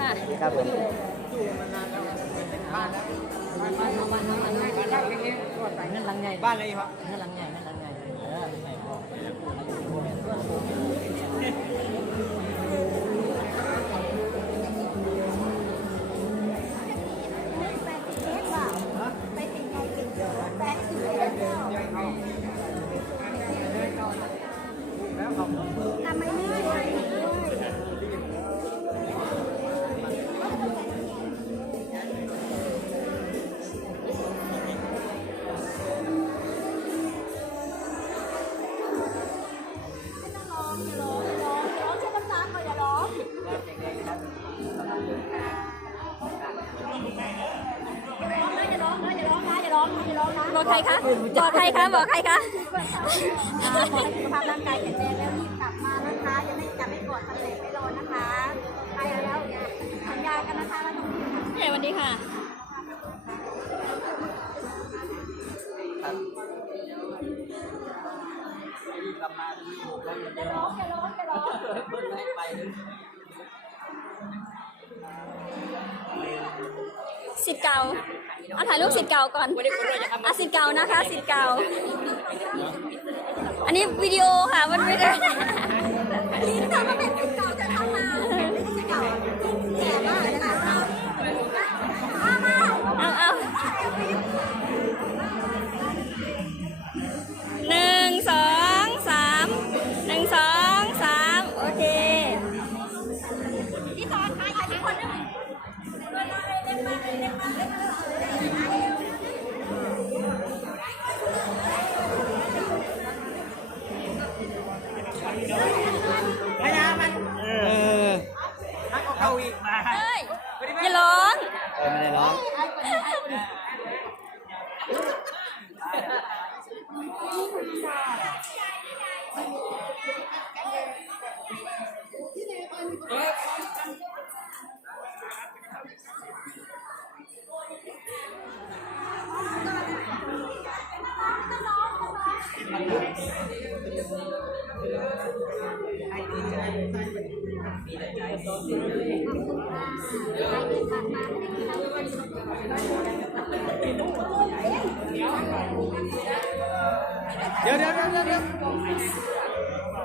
ท่านรองสวัสดีค่ะ ครับผมเงินหลังใหญ่บ้านอะไรครับเงินหลังใหญ่เงินหลัง บอกใครคะบอกใครคะบอกใครคะขอให้สุขภาพร่างกายแข็งแรงแล้วรีบกลับมานะคะจะไม่จะไม่กดทำเลยไม่รอนะคะไปแล้วเนี่ยสัญญากันนะคะว่าต้องรีบผู้ใหญ่สวัสดีค่ะกลับมาดูถูกกันเดี๋ยวร้องจะร้องจะร้องเพิ่นให้ไปเลยสิทธิ์เก่า เอาถ่ายรูปสิทธิ์เก่าก่อนอะสิทธิ์เก่านะคะสิทธิ์เก่า อันนี้วิดีโอค่ะมันไม่ได้ลิ้นค่ะ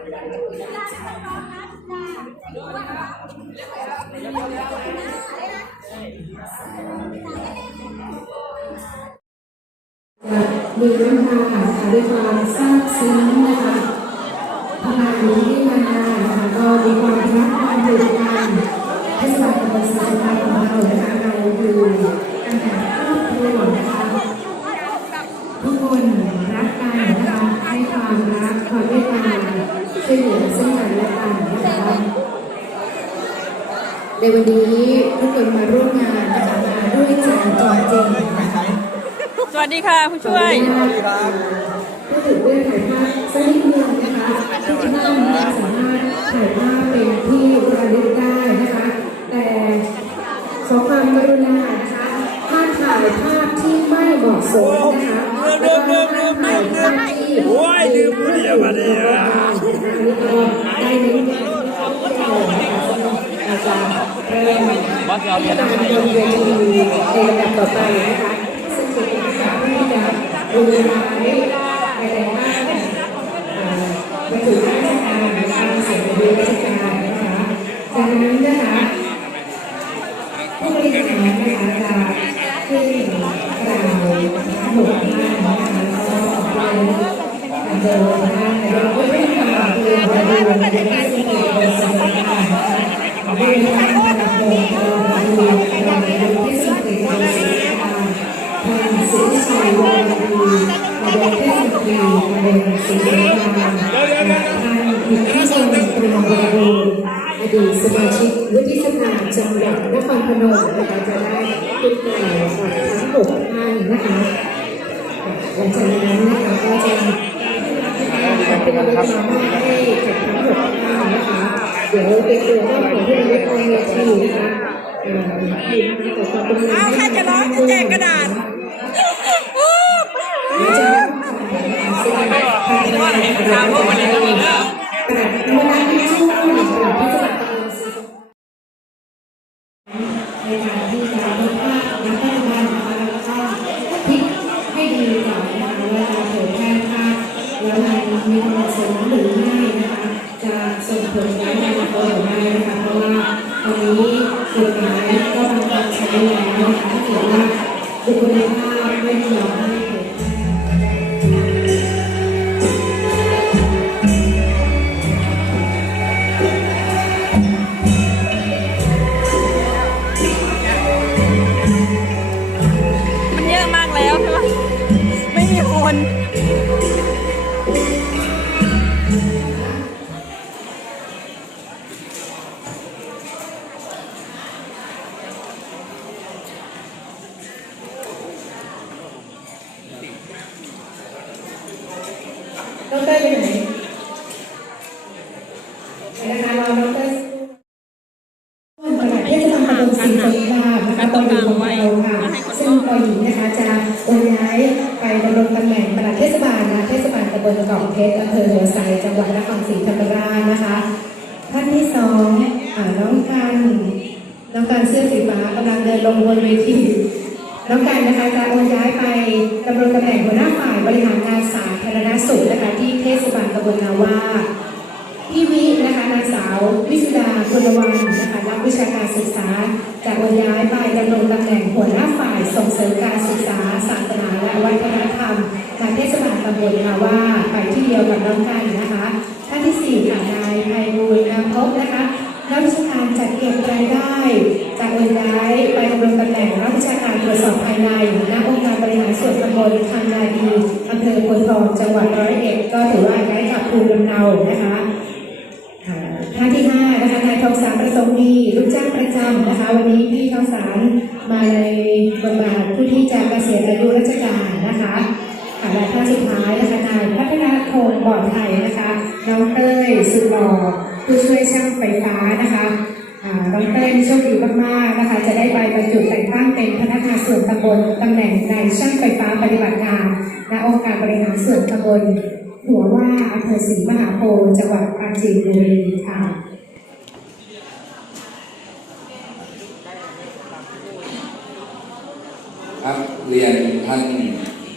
มีน้ำตาค่ะด้วยความซาบซึ้งนะคะพลังที่มานะคะก็มีความรักความผูกพันเทศบาลตำบลสายฟ้าของเรานะคะเราอยู่กันแบบครวนะคะทุกคนรักกันนะคะให้ความรักความเมตตาช่วยเหลือซึ่งกันและกันนะคะ ในวันนี้ทุกคนมาร่วมงานนะคะมาด้วยใจจริงๆนะคะสวัสดีค่ะผู้ช่วยพูดถึงเรื่องถ่ายภาพสักนิดนึงนะคะที่จริงแล้วเนี่ยสามารถถ่ายภาพเป็นที่ระลึกได้นะคะ แต่ขอความกรุณานะคะถ้าถ่ายภาพที่ไม่เหมาะสมนะคะแล้วก็ถ่ายภาพที่โอ้ยลืมผู้เดียวมาเดียวได้เน้นย้ำอาจารย์เริ่ มว่าจะเอาเรียนการบนเวทีในลำดับต่อไปนะคะซึ่งจะเป็นการที่จะดูแลในแต่ละ จังหวัดนครพนมนะคะจะได้ขึ้นกล่าวกับทั้งหกท่านนะคะหลังจากนั้นนะคะก็จะเป็นเวลามอบให้กับทั้งหกท่านนะคะเดี๋ยวเป็นตัวของที่เราได้ทำเวทีนะคะเอ่อมีมาต่อความเป็นเอาใครจะร้องจะแจกกระดาษใน ส่งผลร้ายในอนาคตหรือไม่นะคะเพราะว่าตอนนี้กฎหมายก็บังคับใช้แล้วนะคะถ้าเกิดว่าบุคคลในภาพไม่ยอมให้ ท่านที่สองอ่าน้องกันน้องกันเสื้อสีฟ้ากำลังเดินลงบนเวทีน้องกันนะคะจะโอนย้ายไปดำรงตำแหน่งหัวหน้าฝ่ายบริหารงานสาธารณสุขนะคะที่เทศบาลตำบลนาว่าพี่วินะคะนางสาววิสุดาคุณวันนะคะนักวิชาการศึกษาจะโอนย้ายไปดำรงตำแหน่งหัวหน้าฝ่ายส่งเสริมการศึกษาศาสนาและวัฒนธรรมทางเทศบาลตำบลนาว่าไปที่เดียวกับน้องกันนะคะ บนะคะนักวิชาการจัดเก็บรายได้ จากโอนย้ายไปดำรงตำแหน่งนักวิชาการตรวจสอบภายในณองค์การบริหารส่วนตำบลทางนาดีอำเภอโพทองจังหวัดร้อยเอ็ดก็ถือว่าย้ายกลับภูมิลำเนานะคะท่านที่ห้านะคะนายทองสารประสงค์ดีลูกจ้างประจำนะคะ วันนี้พี่ทองสารมาในบทบาทผู้ที่จะเกษียณอายุราชการนะคะค่ะและท่านสุดท้ายนะคะนายพัฒนาพงศ์บ่อไทยนะคะน้องเต้ยสุดหล่อ ผู้ช่วยช่างไฟฟ้านะคะน้องเต้ยโชคดีมากๆนะคะ จะได้ไปบรรจุแต่งตั้งเป็นพนักงานส่วนตำบลตำแหน่งนายช่างไฟฟ้าปฏิบัติงานณองค์การบริหารส่วนตำบลหัวว่าอำเภอศรีมหาโพธิ์จังหวัดปราจีนบุรีค่ะครับเรียนท่าน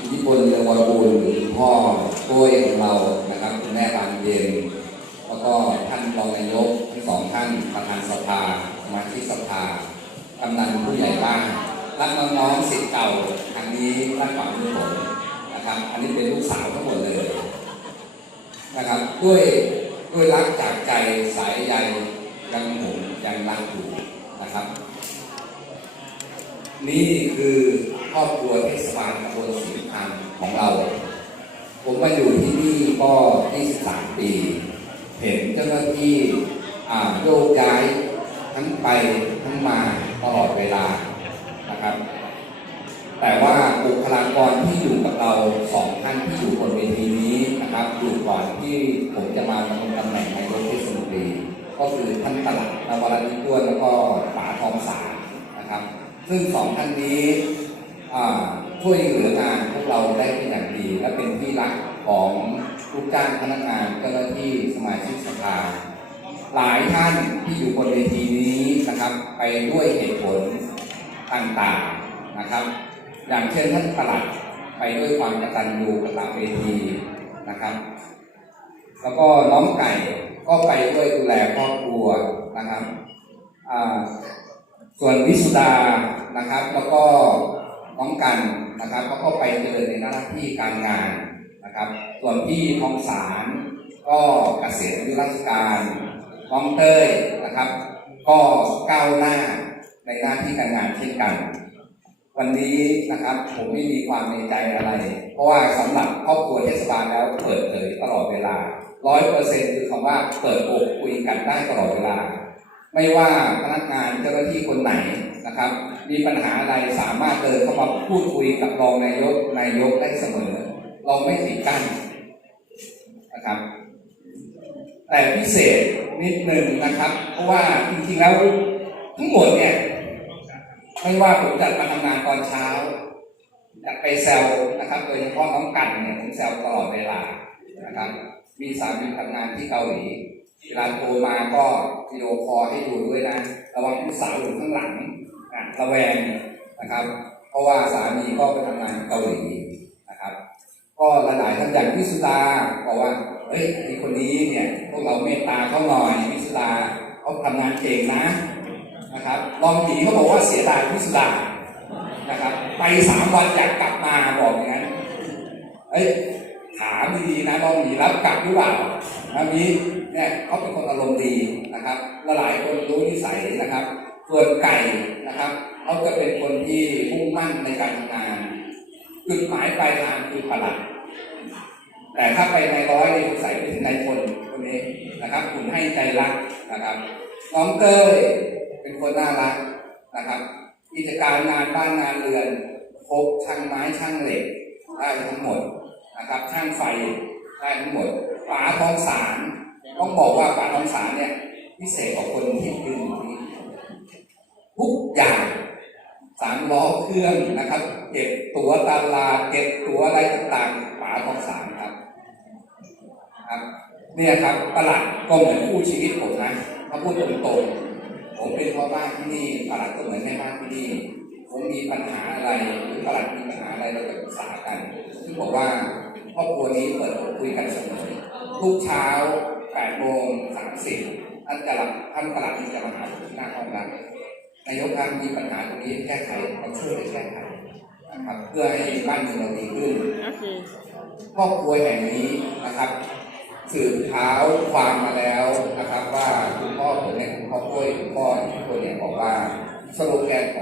อิทธิพลเรืองวรบูลหรือพ่อกล้วยของเรานะครับแม่บานเย็น ก็ท่านรองนายกทั้งสองท่านประธานสภาสมาชิกสภากำนันผู้ใหญ่บ้านรักน้องๆสิทธิ์เก่าทางนี้รักฝังมือผมนะครับ อันนี้เป็นลูกสาวทั้งหมดเลยนะครับ ด้วยด้วยรักจากใจสายใยยังผมยังรักอยู่นะครับ นี่คือครอบครัวเทศบาลตำบลศรีพันของเรา ผมมาอยู่ที่นี่ก็ 23 ปี เห็นเจ้าหน้าที่โยกย้ายทั้งไปทั้งมาตลอดเวลานะครับ แต่ว่าบุคลากรที่อยู่กับเราสองท่านที่อยู่บนเวทีนี้นะครับอยู่ก่อนที่ผมจะมาดำรงตำแหน่งนายกเทศมนตรีก็คือท่านตลัดนวรัตน์นิด้วนแล้วก็ป๋าทองสารนะครับ ซึ่งสองท่านนี้ช่วยเหลืองานพวกเราได้เป็นอย่างดี และเป็นที่รักของ ลูกจ้างพนักงานเจ้าหน้าที่สมาชิกสภา หลายท่านที่อยู่บนเวทีนี้นะครับ ไปด้วยเหตุผลต่างๆนะครับ อย่างเช่นท่านประหลัดไปด้วยความกตัญญูกตเวทีนะครับ แล้วก็น้องไก่ก็ไปด้วยดูแลครอบครัวนะครับส่วนวิสุดานะครับ แล้วก็น้องกันนะครับก็ไปเดินในหน้าที่การงาน นะครับ ส่วนพี่ทองสารก็เกษียณอายุราชการน้องเต้ยนะครับ ก็ก้าวหน้าในหน้าที่การงานเช่นกัน วันนี้นะครับผมไม่มีความในใจอะไร เพราะว่าสำหรับครอบครัวเทศบาลแล้วเปิดเผยตลอดเวลาร้อยเปอร์เซ็นต์คือคำว่าเปิดอกคุยกันได้ตลอดเวลา ไม่ว่าพนักงานเจ้าหน้าที่คนไหนนะครับ มีปัญหาอะไรสามารถเดินเข้ามาพูดคุยกับรองนายกนายกได้เสมอ เราไม่ติดกั้นนะครับ แต่พิเศษนิดหนึ่งนะครับ เพราะว่าจริงๆแล้วทั้งหมดเนี่ยไม่ว่าผมจะมาทำงานตอนเช้าจะไปแซวนะครับโดยเฉพาะน้องกันเนี่ยผมแซวตลอดเวลานะครับ มีสามีทำงานที่เกาหลีเวลาโทรมาก็วิดีโอคอลให้ดูด้วยนะระวังผู้สาวอยู่ข้างหลังอะระแวงนะครับ เพราะว่าสามีก็ไปทำงานเกาหลี ก็หลายๆท่านอย่างพิสุดาบอกว่าเฮ้ยไอคนนี้เนี่ยพวกเราเมตตาเขาหน่อยพิสุดาเขาทำงานเก่งนะนะครับลองผีเขาบอกว่าเสียดายพิสุดานะครับไปสามวันอยากกลับมาบอกอย่างนั้นเอ้ยถามดีๆนะลองผีรับกลับหรือเปล่านะนี้เนี่ยเขาเป็นคนอารมณ์ดีนะครับละหลายคนรู้นิสัยนะครับส่วนไก่นะครับเขาจะเป็นคนที่มุ่งมั่นในการทำงานจุดหมายปลายทางคือประหลัด แต่ถ้าไปในร้อยนี่สงสัยไปถึงนายพลคนนี้นะครับคุณให้ใจรักนะครับน้องเต้ยเป็นคนน่ารักนะครับกิจการงานบ้านงานเรือนครบช่างไม้ช่างเหล็กได้ทั้งหมดนะครับช่างไฟได้ทั้งหมดป๋าทองสารต้องบอกว่าป๋าทองสารเนี่ยพิเศษกว่าคนที่ยืนอยู่นี้ทุกอย่างสามล้อเครื่องนะครับ เก็บตั๋วตลาดเก็บตั๋วอะไรต่างๆป๋าของสามครับ ครับเนี่ยครับประหลัดก็เหมือนคู่ชีวิตผมนะถ้าพูดตรงๆผมเป็นพ่อบ้านที่นี่ประหลัดก็เหมือนแม่บ้านที่นี่ ผมมีปัญหาอะไรหรือประหลัดมีปัญหาอะไรเราจะปรึกษากันซึ่งบอกว่าครอบครัวนี้เปิดอกคุยกันเสมอทุกเช้า8โมง30ท่านจะหลับท่านประหลัดที่จะมาหาผมที่หน้าห้องนั้นนายกครับมีปัญหาตรงนี้แก้ไขเราช่วยกันแก้ไขนะครับเพื่อให้บ้านเมืองเราดีขึ้นครอบครัวแห่งนี้นะครับ สืบเท้าความมาแล้วนะครับ ว่าคุณพ่อผมเนี่ยคุณพ่อกล้วยคุณพ่อทุกคนเนี่ยบอกว่าสโลแกนของ